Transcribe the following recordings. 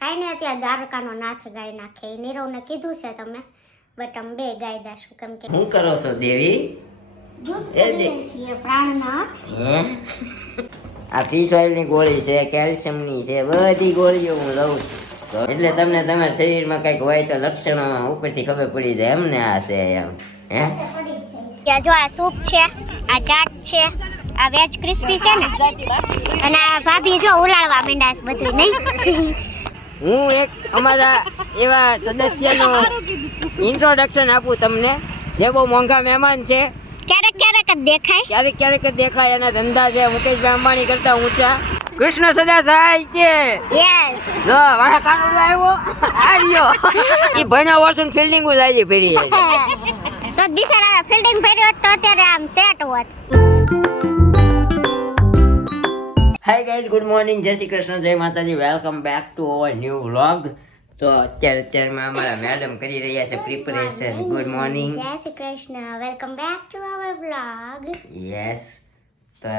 કાંઈ નહીં, અત્યારે દ્વારકાનો નાથ ગાઈ નાખે. નીરવને કીધું છે તમે, બટ અમે બે ગાઈ દાશું કેમ કે શું કરો છો દેવી? છીએ પ્રાણનાથ. આ ફિશ ઓઇલની ગોળી છે, કેલ્શિયમની છે, બધી ગોળીઓ હું લઉં છું. એટલે તમને તમારા શરીરમાં કંઈક હોય તો લક્ષણો ઉપરથી ખબર પડી જાય એમને. આ છે એમ જો આ સૂપ છે, આ ચાટ છે, આ વેજ ક્રિસ્પી છે ને, અને આ ભાભી જો ઉલાળવા માંડ્યા છે બધું નહીં. હું એક અમારા એવા સદસ્યનો ઇન્ટ્રોડક્શન આપું તમને, જે બહુ મોંઘા મહેમાન છે. ક્યારેક ક્યારેક જ દેખાય, ક્યારેક જ દેખાય. એના ધંધા છે મુકેશભાઈ અંબાણી કરતા ઊંચા. કૃષ્ણ સદા સહાય કે યસ. જો વાળા કાનોડો આવ્યો આ રહ્યો. ઈ ભણ્યા વર્ષોની ફિલ્ડિંગ જ આવી ફેરી. તો બિચારા ફિલ્ડિંગ ફેરી હોત તો અત્યારે આમ સેટ હોત. હાય ગાઈઝ, ગુડ મોર્નિંગ, જય શ્રી કૃષ્ણ, જય માતાજી, welcome back to our new vlog. તો અત્યારમાં અમારા મેડમ કરી રહ્યા છે પ્રિપરેશન. ગુડ મોર્નિંગ, જય Shri Krishna, welcome back to our vlog. Yes. તો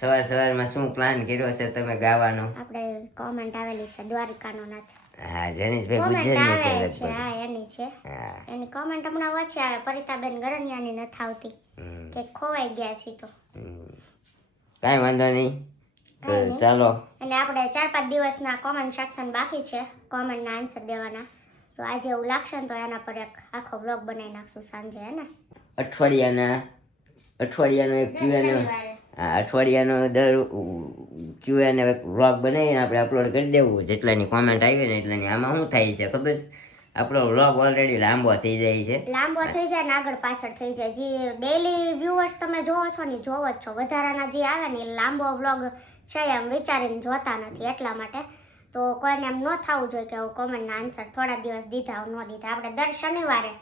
સવારમાં શું પ્લાન કર્યો છે તમે ગાવાનો? આપણે કોમેન્ટ આવેલી છે દ્વારકાનો નાથ. હા, જનીશભાઈ ગુજરની છે લગભગ. હા, એની છે. એની કોમેન્ટ હમણાં ઓછી આવે, પરિતાબેન ગરણિયાની નથી આવતી કે ખોવાઈ ગયા છે. તો કાંઈ વાંધો નહીં, તો ચાલો. અને આપણે 4-5 દિવસના કોમેન્ટ સેક્શન બાકી છે, કોમેન્ટના આન્સર દેવાના. તો આજે એવું લાગશે ને તો એના પર એક આખો વ્લોગ બનાવી નાખશું સાંજે, હે ને? અઠવાડિયાનો એક ક્યુએન, અઠવાડિયાનો દર ક્યુએન વ્લોગ બનાવીને આપણે અપલોડ કરી દેવું. જેટલાની કોમેન્ટ આવી ને એટલાની. આમાં શું થાય છે ખબર છે, આપણો વ્લોગ ઓલરેડી લાંબો થઈ જાય છે. લાંબો થઈ જાય ને આગળ પાછળ થઈ જાય. જે ડેઈલી વ્યુઅર્સ તમે જોવો છો ને, જોવો જ છો. વધારાના જે આવે ને એ લાંબો વ્લોગ છે એમ વિચારીને જોતા નથી, એટલા માટે. તો કોઈને એમ ન થવું જોઈએ કે કોમેન્ટના આન્સર થોડા દિવસ દીધા ન દીધા. આપણે દર શનિવારે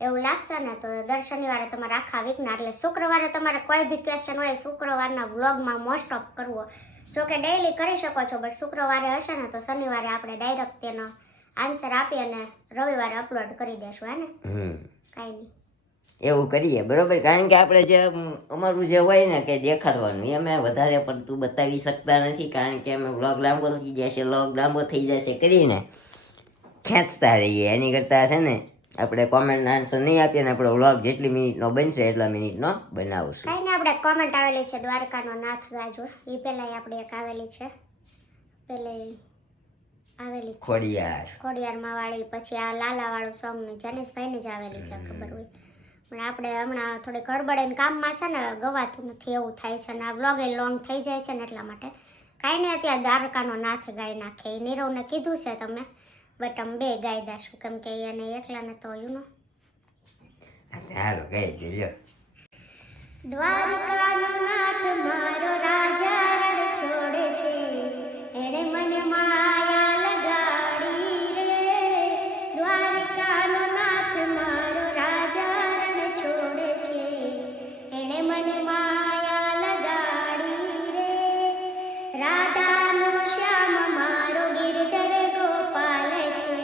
એવું લાગશે ને તો દર શનિવારે તમારે આખા વીકના, એટલે શુક્રવારે તમારે કોઈ બી ક્વેશ્ચન હોય શુક્રવારના વ્લોગમાં મોસ્ટ ઓફ કરવો. જો કે ડેઈલી કરી શકો છો, બટ શુક્રવારે હશે ને તો શનિવારે આપણે ડાયરેક્ટ તેનો આન્સર આપી અને રવિવારે અપલોડ કરી દેશું, હે ને? કાંઈ નહીં, એવું કરીએ, બરોબર. કારણ કે આપણે જે અમારું જે હોય ને કે દેખાડવાનું, એ અમે વધારે પડતું બતાવી શકતા નથી. કારણ કે અમે વ્લોગ લાંબો થઈ જશે, વ્લોગ લાંબો થઈ જશે કરીને ખેંચતા રહીએ. એની કરતાં છે ને આપણે કોમેન્ટના આન્સર નહીં આપીએ ને આપણો વ્લોગ જેટલી મિનિટનો બનશે એટલા મિનિટનો બનાવશું. કાંઈ નહીં. આપણે કોમેન્ટ આવેલી છે દ્વારકાનો નાથ ગાજો, એ પહેલાં આપણે એક આવેલી છે, આવેલી ખોડિયારમાં વાળી. પછી આ લાલા વાળું સોંગની જનેશભાઈની જ આવેલી છે, ખબર હોય. પણ આપણે હમણાં થોડી ગડબડ કામમાં છે ને, ગવાતું નથી એવું થાય છે. અને આ વ્લોગ એ લોંગ થઈ જાય છે ને, એટલા માટે. કાંઈ નહીં, અત્યારે દ્વારકાનો નાથ ગાઈ નાખે. એ નીરવને કીધું છે તમે, બટ અમે બે ગાઈ દાશું કેમ કે એને એકલાને તો યુ નો. હાલો ગાઈ દેજો. દ્વારકાનો નાથ મારો રાજા રણ છોડે છે, એણે મને માયા લગાડી રે. દ્વારકાનો નાથ મારો રાજા રણ છોડે છે, એણે મને માયા લગાડી રે. રાધાનો શ્યામ મારો ગિરધર ગોપાલ છે,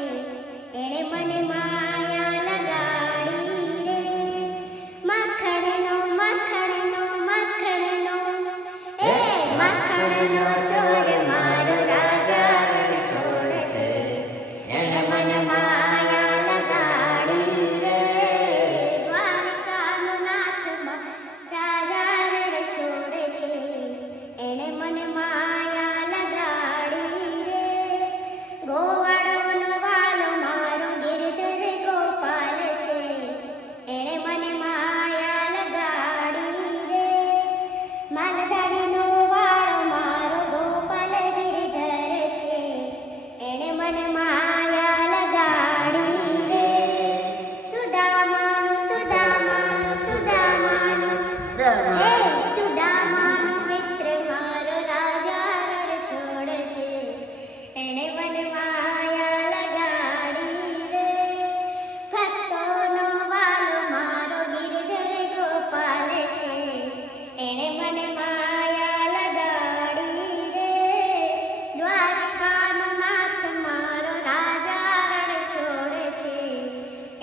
એણે મને માયા લગાડી રે. મખણનો ચોર મારો રાજા રણ છોડે છે, એણે મને માયા લગાડી રે. દ્વારકાનો નાથ રાજા રણ છોડે છે, એણે મને માયા લગાડી રે. ગોવાળોનો વાલો મારો ગિરધર ગોપાલ છે, એણે મને માયા લગાડી રે. માલધારીનો વાળો મારો ગોપાલ ગિરધર છે, એણે મને માયા લગાડી રે. સુદામાનો મિત્ર મારો રાજા રણ છોડે છે, એણે મને માયા લગાડી રે. ભક્તોનો વાલો મારો ગિરધર ગોપાલ છે, એણે મને માયા લગાડી રે. દ્વારકાનો નાથ મારો રાજા રણ છોડે છે,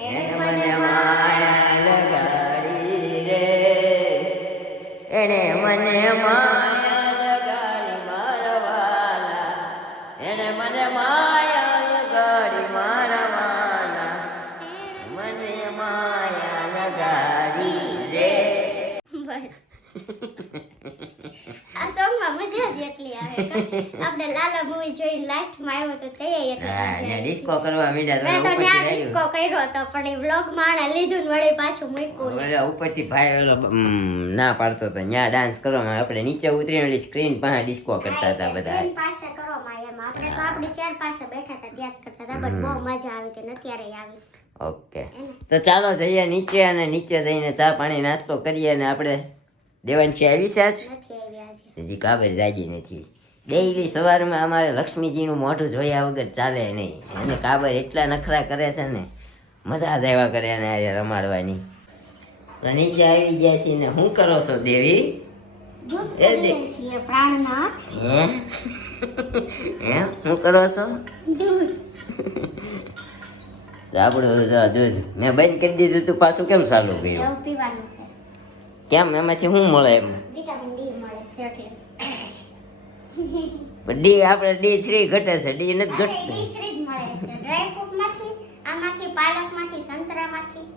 એણે મને માયા લગાડી રે. એણે મને માયા લગાડી મારા વાલા, એણે મને માયા આ સોંગમાં મજા જ એટલી આવે છે. આપણે લાલા મૂવી જોઈને લાસ્ટમાં આવ્યો તો તૈયાર એટલે હા ડિસ્કો કરવા મીડા મેં તો ત્યાં ડિસ્કો કર્યો હતો પણ એ વ્લોગમાં આને લીધું ને વળી પાછું મૂક્યું નહીં. ઓલા ઉપરથી ભાઈ ઓલો ના પાડતો તો ન્યા ડાન્સ કરવામાં આપણે નીચે ઉતરીને ઓલી સ્ક્રીન પાસે ડિસ્કો કરતા હતા બધા સ્ક્રીન પાસે કરવામાં એમ આપણે તો આપણી ચેર પાસે બેઠા હતા ત્યાં જ કરતા હતા બટ બહુ મજા આવી હતી ને અત્યારે આવી ઓકે તો ચાલો જઈએ નીચે અને નીચે જઈને ચા પાણી નાસ્તો કરીએ અને આપણે દેવાંશી આવી છે આજ નથી આવી આજે. હજી કાબર જાગી નથી ડેઈલી સવારમાં અમારે લક્ષ્મીજીનું મોઢું જોયા વગર ચાલે નહીં અને કાબર એટલા નખરા કરે છે ને મજા જ આવ્યા કરે એને હારે રમાડવાની તો નીચે આવી ગયા છીએ ને શું કરો છો દેવી દૂધ એ પીએ છીએ પ્રાણનાથ. હે હે શું કરો છો દૂધ તો આપણું દૂધ મેં બંધ કરી દીધું તું પાછું કેમ ચાલુ કર્યું એવું પીવાનું છે. કેમ એમાંથી શું મળે એમ વિટામિન ડી મળે છે એટલે. ડી આપણે D3 ઘટે છે ડી નથી અરે ઘટતું D3 જ મળે છે ડ્રાય ફ્રૂટમાંથી આમાંથી પાલકમાંથી સંતરામાંથી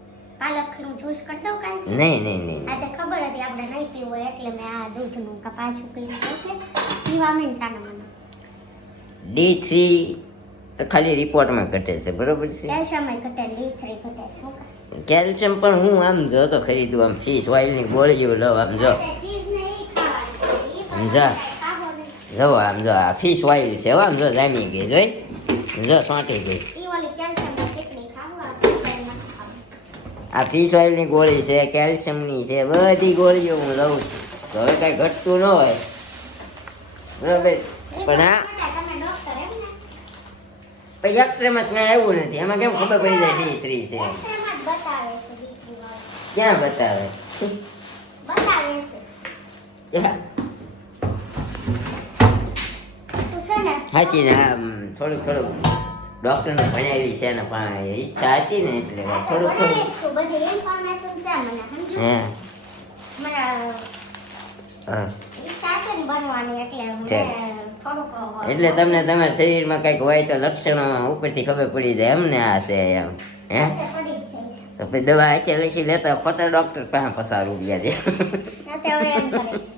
પાલકનું જ્યુસ કરી દઉં કાંઈ. નહીં આ તો ખબર હતી આપણે નહીં પીવું હોય એટલે મેં આ દૂધનું પાછું પીવું એટલે પીવા મેં સાના મને D3 તો ખાલી રિપોર્ટમાં ઘટે છે બરોબર છે કેલ્શિયમ ઘટે D3 ઘટે શું કા કેલ્શિયમ પણ હું આમ જો તો ખરીદું આમ ફિશ ઓઇલની ગોળીઓ લઉં આમ જો ચીઝ નહીં ખાવાની સમજા જો આમ જો આ ફિશ ઓઇલ છે હો આમ જો જામી ગઈ જોઈ જો સોંટી ગઈ ઈ ઓલી કેલ્શિયમ ટીકડી ખાવું આપણે નથી ખાવું. આ ફિશ ઓઇલની ગોળી છે કેલ્શિયમની છે બધી ગોળીઓ હું લઉં છું તો હવે કાંઈ ઘટતું ન હોય બરોબર પણ આ તમે ડોક્ટર એમ ને પછી એક્સરેમાં ક્યાં આવ્યું નથી એમાં કેમ ખબર પડી જાય D3 છે એક્સરેમાં જ બતાવે છે D3 વાળું. ક્યાં બતાવે બતાવે છે ક્યાં? તું છે ને હાચી ને આમ થોડુંક ડૉક્ટરને ભણાવી છે ને પણ ઈચ્છા હતી ને એટલે આ તો થોડુંક ભણેલી જ છું, બધી ઇન્ફોર્મેશન છે મને સમજી હે મારા હા. ઈચ્છા છે ને બનવાની એટલે ચાલ. મેં થોડુંક એટલે તમને તમારા શરીરમાં કંઈક હોય તો લક્ષણો ઉપરથી ખબર પડી જાય એમ ને આ છે એમ હે પડી જ જઈશ. તો પછી દવા આખે લખી લેતા ખોટા ડૉક્ટર પાસે પસાર રૂપિયા દે રાતે હવે એમ કરીશ.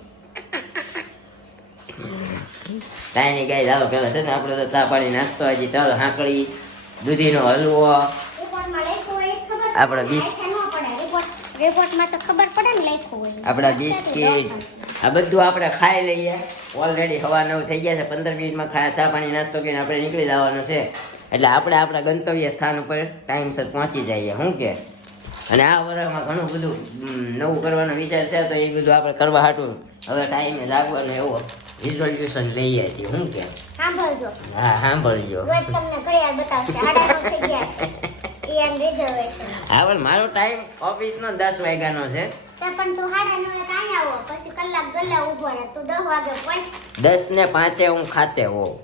કાંઈ નહીં કાંઈ ચાલો પેલા છે ને આપણે તો ચા પાણી નાસ્તો હજી તલ હાંકળી દૂધીનો હલવો રિપોર્ટમાં લખ્યું હોય એ જ ખબર આપણા પડે. બીસ- આંખે ન પડે. રિપોર્ટમાં તો ખબર પડે ને લખ્યું હોય. આપણા બિસ્કીટ આ બધું આપણે ખાઈ લઈએ ઓલરેડી સવા 9 થઈ ગયા છે 15 મિનિટમાં ચા પાણી નાસ્તો કરીને આપણે નીકળી જવાનું છે એટલે આપણે આપણા ગંતવ્ય સ્થાન ઉપર ટાઈમસર પહોંચી જઈએ શું કે અને આ વર્ષમાં ઘણું બધું નવું કરવાનો વિચાર છે તો એ બધું આપણે કરવા હાટું હવે ટાઈમે જાગવાનું એવો રિઝોલ્યુશન લઈએ છીએ શું કે સાંભળજો હા સાંભળજો રોજ તમને ઘડિયાળ બતાવશે 9:30 થઈ ગયા એ એમ રિઝર્વેશન. હા પણ મારો ટાઈમ ઓફિસનો 10 વાગ્યાનો છે તે પણ તું 9:30 કાંઈ આવો પછી કલાક ગલ્લા ઊભો રહે તું 10 વાગે પહોંચ. 10:05 હું ખાતે હોઉં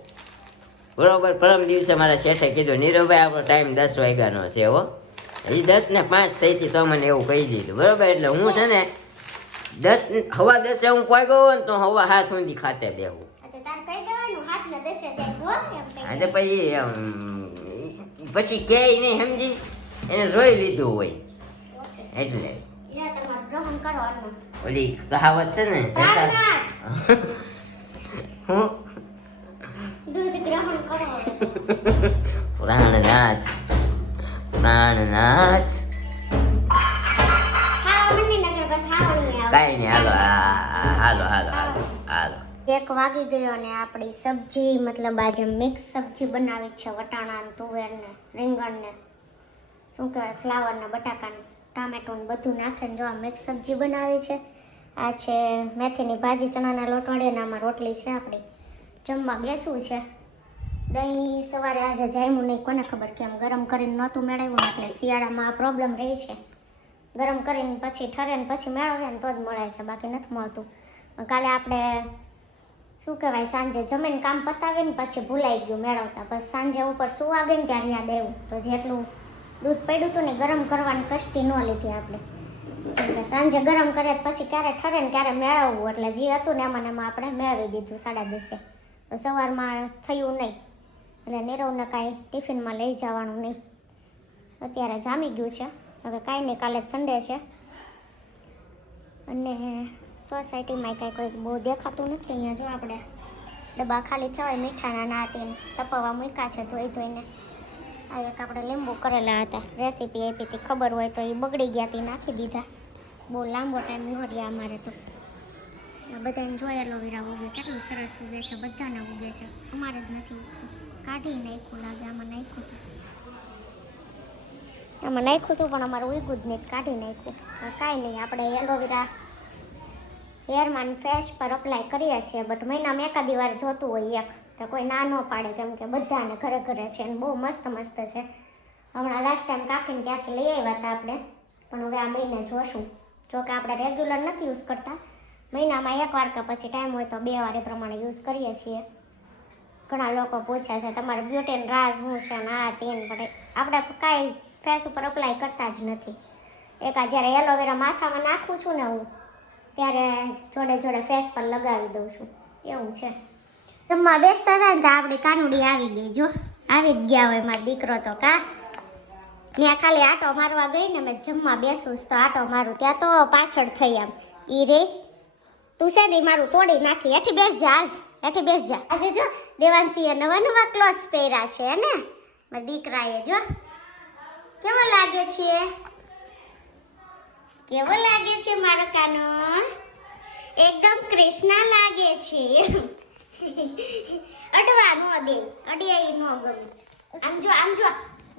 બરોબર પરમ દિવસે મારા શેઠે કીધું નીરવભાઈ આપણો ટાઈમ 10 વાગ્યાનો છે હો હજી 10:05 થઈ હતી તો મને એવું કહી દીધું બરોબર એટલે હું છે ને 10:10 હું કોઈ ગયો ને તો 7:30 સુધી ખાતે બેહું એટલે તાર કહી દેવાનું હાથને દસે જઈશ હો એમ કહી અને પછી કે નહીં સમજી એને જોઈ લીધું હોય ઓકે. એટલે લે તમારું ગ્રહણ કરો અન્ન. ઓલી કહાવત છે ને જતા પ્રાણનાથ, હું દૂધ ગ્રહણ કરો પ્રાણનાથ ખાવા મંડી નગર બસ હાવણી આવે. કાંઈ નહીં હાલો હાલો 1 વાગી ગયો ને આપણી સબ્જી મતલબ આજે મિક્સ સબ્જી બનાવી છે વટાણા ને તુવેર ને રીંગણ ને શું કહેવાય ફ્લાવર ને બટાકા ને ટામેટું ને બધું નાખીને જો આ મિક્સ સબ્જી બનાવી છે. આ છે મેથીની ભાજી ચણાના લોટ વડે ને આમાં રોટલી છે આપણી જમવા બેસવું છે. દહીં સવારે આજે જામ્યું નહીં કોને ખબર કેમ ગરમ કરીને નહોતું મેળવ્યું એટલે શિયાળામાં આ પ્રોબ્લેમ રહી છે. ગરમ કરીને પછી ઠરે ને પછી મેળવીએ ને તો જ મળે છે બાકી નથી મળતું. કાલે આપણે શું કહેવાય સાંજે જમીન કામ પતાવીને પછી ભૂલાઈ ગયું મેળવતા બસ સાંજે ઉપર સુવા ગઈ ને ત્યારે યાદ આવ્યું તો જેટલું દૂધ પડ્યું હતું ને ગરમ કરવાની કષ્ટી ન લીધી આપણે કેમ કે સાંજે ગરમ કરે પછી ક્યારે ઠરે ને ક્યારે મેળવવું એટલે જે હતું ને એમાં આપણે મેળવી દીધું 10:30 તો સવારમાં થયું નહીં એટલે નીરવને કાંઈ ટિફિનમાં લઈ જવાનું નહીં. અત્યારે જામી ગયું છે હવે કાંઈ નહીં કાલે સન્ડે છે અને સોસાયટીમાં કાંઈ કોઈ બહુ દેખાતું નથી. અહીંયા જો આપણે ડબ્બા ખાલી થવાય મીઠાના ના તેને તપાવવા મૂક્યા છે ધોઈને. આ એક આપણે લીંબુ કરેલા હતા, રેસીપી આપી હતી, ખબર હોય તો એ બગડી ગયા હતી, નાખી દીધા. બહુ લાંબો ટાઈમ ન રહ્યા અમારે તો. આ બધાને જોઈએ એલોવેરા ઉગે, કેટલું સરસ ઉગે છે, બધાને ઉગે છે, અમારે જ નથી ઉગતું. કાઢી નાખ્યું લાગે, આમાં નાખ્યું હતું, પણ અમારે ઉગ્યું જ નહીં, કાઢી નાખ્યું. કાંઈ નહીં, આપણે એલોવેરા હેરમાં ફેસ પર અપ્લાય કરીએ છીએ, બટ મહિનામાં એકાદી વાર જોતું હોય એક, તો કોઈ ના ન પાડે, કેમ કે બધાને ઘરે ઘરે છે અને બહુ મસ્ત મસ્ત છે. હમણાં લાસ્ટ ટાઈમ કાકીને ત્યાંથી લઈ આવ્યા હતા આપણે, પણ હવે આ મહિને જોશું. જોકે આપણે રેગ્યુલર નથી યુઝ કરતા, મહિનામાં એક વાર કે પછી ટાઈમ હોય તો 2 વાર એ પ્રમાણે યુઝ કરીએ છીએ. ઘણા લોકો પૂછે છે તમારે બ્યુટીન રાઝ શું છે ને આ તેન, પણ આપણે કાંઈ ફેસ ઉપર અપ્લાય કરતા જ નથી. જ્યારે એલોવેરા માથામાં નાખું છું ને હું, ત્યારે જોડે જોડે ફેસ પર લગાવી દઉં છું, એવું છે. જમવા બેસતા હતા ને તો આપણી કાનુડી આવી ગઈ, જો આવી જ ગયા હોય મારો દીકરો તો. ત્યાં ખાલી આટો મારવા ગઈ ને, મેં જમવા બેસું તો આટો મારું, ત્યાં તો પાછળ થઈ આમ ઈ રે તું છે ને મારું તોડી નાખી, હેઠી બેસ જા, હેઠી બેસ જા. આજે જો દેવાંશીએ નવા ક્લોથ્સ પહેર્યા છે ને મારા દીકરાએ, જો કેવો લાગે છે, કેવો લાગે છે મારો કાનો, એકદમ કૃષ્ણ લાગે છે. અડવા નો દે, અડિયાઈ નો ગમે. આમ જો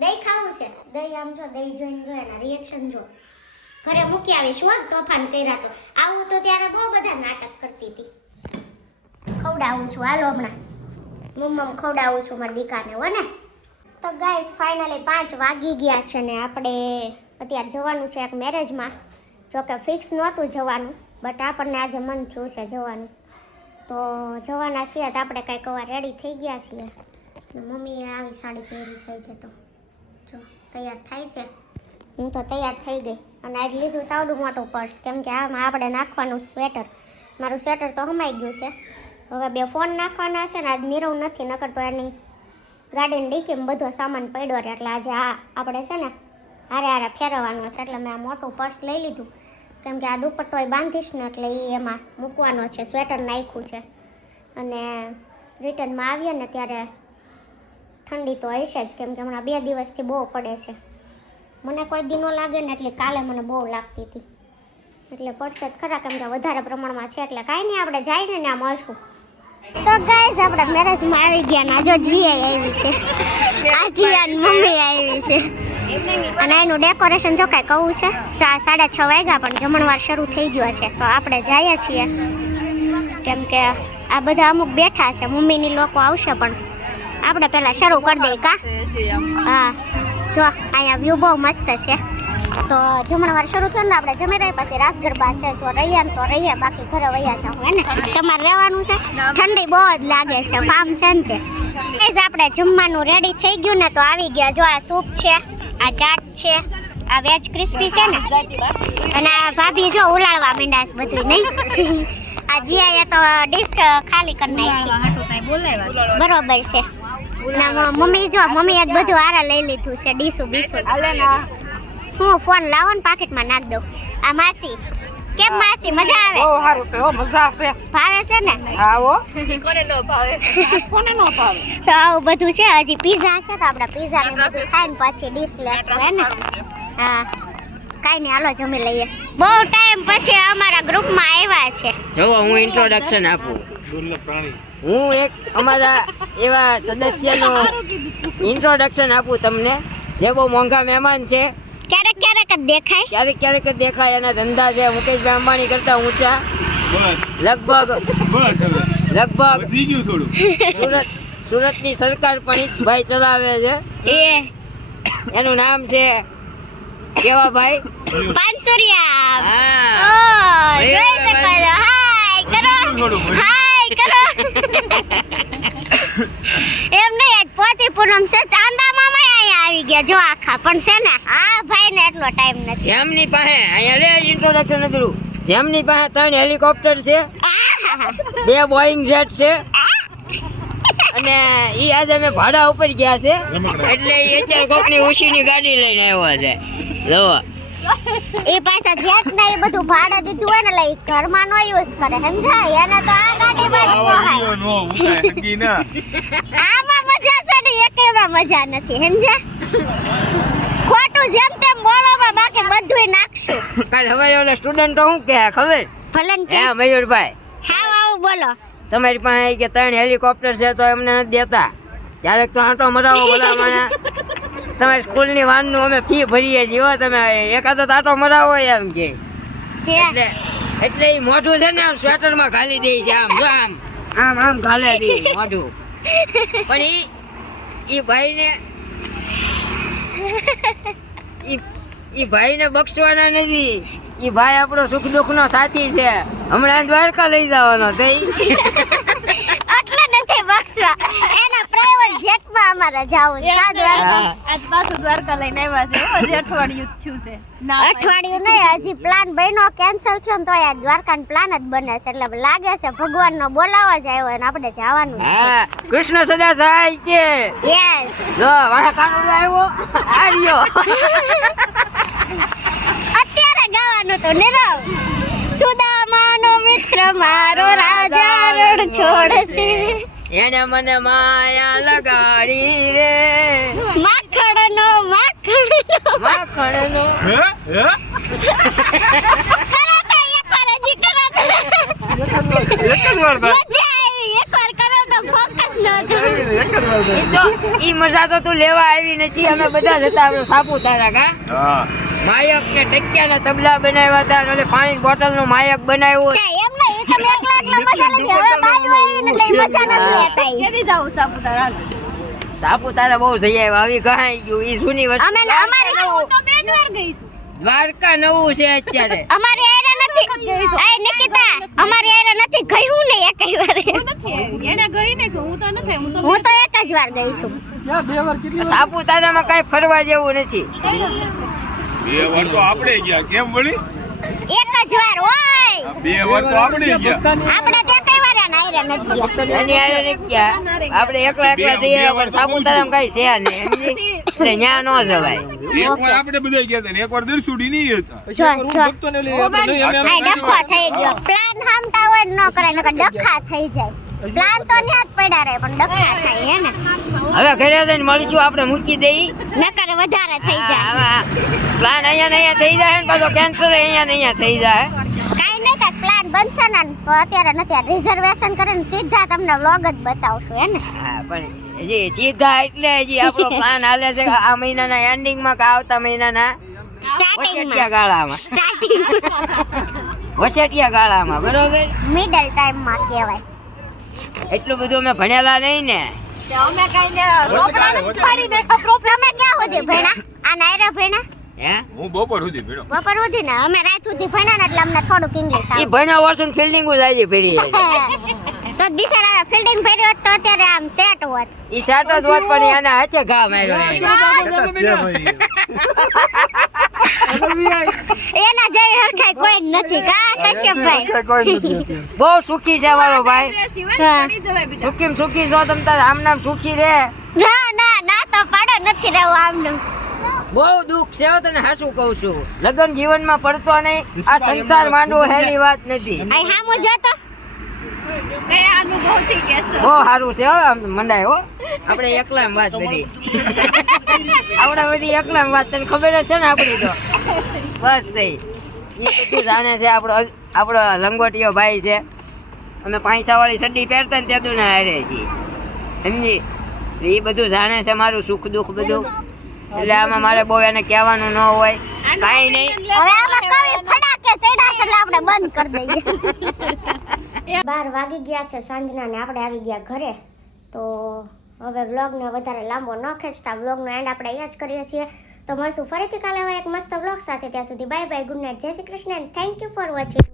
દહીં ખાવું છે, દહીં આમ જો, દહીં જોઈને જો એના રિએક્શન જો. ઘરે મૂકી આવીશ હો, તોફાન કર્યા તો. આવું તો ત્યારે બહુ બધા નાટક કરતી હતી. ખવડાવું છું, હાલો હમણાં મમ્મ ખવડાવું છું મારા દીકાને હો ને. તો ગાઈસ ફાઇનલી 5 વાગી ગયા છે ને આપણે અત્યારે જવાનું છે એક મેરેજમાં. જોકે ફિક્સ નહોતું જવાનું, બટ આપણને આજે મન થયું છે જવાનું, તો જવાના છીએ. તો આપણે કાંઈક વાર રેડી થઈ ગયા છીએ. મમ્મીએ આવી સાડી પહેરી છે, તો જો તૈયાર થાય છે. હું તો તૈયાર થઈ ગઈ અને આજ લીધું સાવડું મોટું પર્સ, કેમ કે આમાં આપણે નાખવાનું સ્વેટર. મારું સ્વેટર તો હમાઈ ગયું છે, હવે 2 ફોન નાખવાના છે ને આજ નીરવ નથી, નકર તો એની ગાડીની ડીકીમાં બધો સામાન પડ્યો રહે, એટલે આજે આપણે છે ને હારે ફેરવવાનો છે, એટલે મેં આ મોટું પર્સ લઈ લીધું. કેમ કે આ દુપટ્ટો બાંધીશ ને એટલે એ એમાં મૂકવાનો છે, સ્વેટર નાખ્યું છે. અને રિટર્નમાં આવીએ ને ત્યારે ઠંડી તો હશે જ, કેમ કે હમણાં 2 દિવસથી બહુ પડે છે. મને કોઈ દી ન લાગે ને, એટલે કાલે મને બહુ લાગતી હતી, એટલે પડશે જ ખરા, કેમ કે વધારે પ્રમાણમાં છે. એટલે કાંઈ નહીં, આપણે જઈને ત્યાં મળશું. તો ગાઈસ આપણે મેરેજમાં આવી ગયા ને જો જીએ આવી છે, આ જીયાની મમ્મી આવી છે. અને એનું ડેકોરેશન જો કાંઈ કહું છે, 6:30 વાગ્યા પણ જમણવાર શરૂ થઈ ગયો છે. તો આપણે જઈએ છીએ, કેમ કે આ બધા અમુક બેઠા છે, મમ્મીની લોકો આવશે, પણ આપણે પહેલાં શરૂ કરી દઈએ કા. હા જો અહીંયા વ્યૂ બહુ મસ્ત છે. તો જમણવાર શરૂ થયું ને આપણે જમી રહી, પછી રાસ ગરબા છે, જો રહીએ ને તો રહીએ, બાકી ઘરે વયા જાઉં હે ને. તમારે રહેવાનું છે, ઠંડી બહુ જ લાગે છે, ફાર્મ છે ને તે. આપણે જમવાનું રેડી થઈ ગયું ને, તો આવી ગયા. જો આ સૂપ છે, આ ચાટ છે, આ વેજ ક્રિસ્પી છે ને, અને આ ભાભી જો ઉલાળવા માંડ્યા છે બધું નહીં. આ જીયાએ તો ડીશ ખાલી કરી નાખી, બરોબર છે. મમ્મી જો મમ્મીએ બધું હારા લઈ લીધું છે, ડીશું બીસું. હું ફોન લાવો ને પાકેટમાં નાખ દઉં. આ માસી કેમ માસી, મજા આવે? બહુ સારું છે, હો મજા આવે. ભાવે છે ને? હા હો. કોને નો ભાવે? કોને નો ભાવે? તો આવું બધું છે. હજી પીઝા છે, તો આપણે પીઝા ને બધું ખાઈને પછી ડીશ લેશું હે ને. હા કાઈ નહીં, હાલો જમી લઈએ. બહુ ટાઈમ પછી અમારા ગ્રુપમાં આવ્યા છે. જો હું ઇન્ટ્રોડક્શન આપું. હું એક અમારા એવા સદસ્યનો ઇન્ટ્રોડક્શન આપું તમને, જે બહુ મોંઘા મહેમાન છે. ક્યારેક ક્યારેક જ દેખાય, ક્યારેક જ દેખાય. એના ધંધા છે મુકેશભાઈ અંબાણી કરતા ઊંચા, લગભગ સુરતની સરકાર પણ એક ભાઈ ચલાવે છે. એનું નામ છે કેવા ભાઈ? પાનસુરિયા. હા જોઈ શકો છો. હાય કરો, હાય કરો. એમ નહીં, આજ પોચી પૂનમ છે, ચાંદા મામા અહીંયા આવી ગયા જો આખા. પણ છે ને આ ભાઈ ને એટલો ટાઈમ નથી. જેમની પાસે અહીંયા લે ઇન્ટ્રોડક્શન હતું, જેમની પાસે 3 હેલિકોપ્ટર છે, 2 બોઈંગ જેટ છે, અને ઈ આજે અમે ભાડા ઉપર ગયા છે, એટલે ઈ અત્યારે કોકની ઉશીની ગાડી લઈને આવ્યા છે. લો એ પાછા જેટને એ બધું ભાડે દીધું હોય ને એટલે ઈ ઘરમાં નો યુઝ કરે સમજાય એને તો આ ગાડીમાં જ પોહાય આમાં મજા છે ને એકેયમાં મજા નથી સમજ્યા ખોટું જેમ તેમ બોલોમાં બાકી બધુંય નાખશું કાલ હવે ઓલા સ્ટુડન્ટો શું કહે ખબર ભલે ને કે હે મયુરભાઈ હા આવું બોલો તમારી પાસે કે 3 હેલિકોપ્ટર છે તો એમને નથી દેતા ક્યારેક તો આંટો મરાવો બોલા માણા તમારી સ્કૂલની વાનનું અમે ફી ભરીએ છીએ હો તમે એકાદો તો આંટો મરાવો એમ કે હે એટલે એ મોઢું છે ને આમ સ્વેટરમાં ઘાલી દે છે આમ જો આમ આમ આમ ઘાલે દે મોઢું પણ ઈ ભાઈને ઈ ભાઈને બક્ષવાના નથી ઈ ભાઈ આપણો સુખ દુઃખ નો સાથી છે હમણાં દ્વારકા લઈ જવાનો તે એટલે નથી બક્ષવા એના પ્રાઇવેટ જેટમાં અમારે જાવું છે કા દ્વારકા આજ પાછું દ્વારકા લઈને આવ્યા છે હજી અઠવાડિયું જ થયું છે અઠવાડિયું નહીં હજી પ્લાન બન્યો કેન્સલ થયો ને તો આ દ્વારકાનો પ્લાન જ બને છે એટલે લાગે છે ભગવાનનો બોલાવા જ આવ્યો અને આપણે જવાનું છે હા કૃષ્ણ સદા સહાય છે યસ જો વાહ કાનુડો આવ્યો આ રહ્યો અત્યારે ગાવાનું તો નીરવ સુદામાનો મિત્ર મારો રાજા રણ છોડશે એને મને માયા લગાડી રે માખણનો માખણનો ઈ મજા તો તું લેવા આવી નથી અમે બધા જતા આપણે સાપુતારા કા માયક ને ટક્યા ને તબલા બનાવ્યા હતા અને પાણી બોટલ નું માયક બનાવ્યું સાપુતારા બહુ જઈ આવ્યા આવી કહાઈ ગયું ઈ જૂની વસ્તુ દ્વારકા નવું છે અત્યારે અમારી આયરા નથી આય નિકિતા અમારી આયરા નથી ગયું ને એકઈ વાર એને ગઈ ને હું તો નથી હું તો એક જ વાર ગઈ છું સાપુતારામાં કઈ ફરવા જેવું નથી 2 વાર તો આપણે ગયા કેમ વળી એક જ વાર ઓય 2 વાર તો આપણે ગયા આપણે તે કઈ વાર આયરા નથી ગયા એની આરે નથી ગયા આપણે એકલા જઈએ પણ સાપુતારામાં કઈ છે નહીં એટલે ન્યા નો જવાય એક વાર આપણે બધા ગયા હતા ને એક વાર દરસુડી નહીં હતા આ ડખો થઈ ગયો પ્લાન હામટા હોય ન કરાય નકર ડખા થઈ જાય પ્લાન તો ન્યા જ પડ્યા રહે પણ ડખા થાય હે ને હવે ઘરે જઈને મળીશું આપણે મૂકી દઈ નકર વધારે થઈ જાય પ્લાન અહીંયા થઈ જાય ને પાછો કેન્સલ અહીંયા થઈ જાય કાઈ નહીં કાંઈ પ્લાન બનશે ને તો અત્યારે નથી રિઝર્વેશન કરીને સીધા તમને વ્લોગ જ બતાવશું હે ને હા પણ હજી સીધા એટલે હજી આપણો પ્લાન હાલે છે કે આ મહિનાના એન્ડિંગમાં કે આવતા મહિનાના વસેટિયા ગાળામાં બરોબર મિડલ ટાઈમમાં કહેવાય એટલું બધું અમે ભણેલા નહીં ને અમે કઈ ને રોપડા નથી પાડી દેખા પ્રોબ્લેમ તમે ક્યાં સુધી ભણ્યા આ નાયરા ભણ્યા હે હું બપોર સુધી ભેડો બપોર સુધી ને અમે રાત સુધી ભણ્યા ને એટલે અમને થોડુંક ઇંગ્લિશ ઈ ભણ્યા વર્ષનું ફિલ્ડિંગ જાય ફેરી તો બિચારા ફિલ્ડિંગ ભરી હોત તો અત્યારે આમ સેટ હોત ઈ સાટ જ હોત પણ એના હાથે ઘા માર્યો એના જેવી હરખાઈ કોઈ જ નથી કા કશ્યપભાઈ બહુ સુખી છે મારો ભાઈ હા. સુખી જો તમ તાર આમ નામ સુખી રે ના તો પાડો નથી રહેવું આમનું બહુ દુઃખ છે હો તને હાસું કહું છું લગ્ન જીવનમાં પડતો નહીં આ સંસાર માંડવો હેલી વાત નથી અહીં હામું જોતો કયા અનુભવથી કહેશો બહુ સારું છે હો આમ મંડાય હો આપણે એકલામ વાત કરી આપણે બધી એકલામ વાત તને ખબર જ છે ને આપણી તો બસ થઈ એ બધું જાણે છે આપણો લંગોટીયો ભાઈ છે અમે પાંચસાવાળી સડી પહેરતા ને ત્યાં ને હારે છીએ સમજી એ બધું જાણે છે મારું સુખ દુઃખ બધું એટલે આમાં મારે બહુ એને કહેવાનું ન હોય કાંઈ નહીં હવે આમાં કવિ ફડાકે ચડાશે એટલે આપણે બંધ કરી દઈએ 12 વાગી ગયા છે સાંજના ને આપણે આવી ગયા ઘરે તો હવે વ્લોગને વધારે લાંબો ન ખેંચતા વ્લોગનો એન્ડ આપણે અહીંયા જ કરીએ છીએ તો મળશું ફરીથી કાલે હવે એક મસ્ત વ્લોગ સાથે ત્યાં સુધી બાય બાય ગુડ નાઇટ જય Shri Krishna and thank you for watching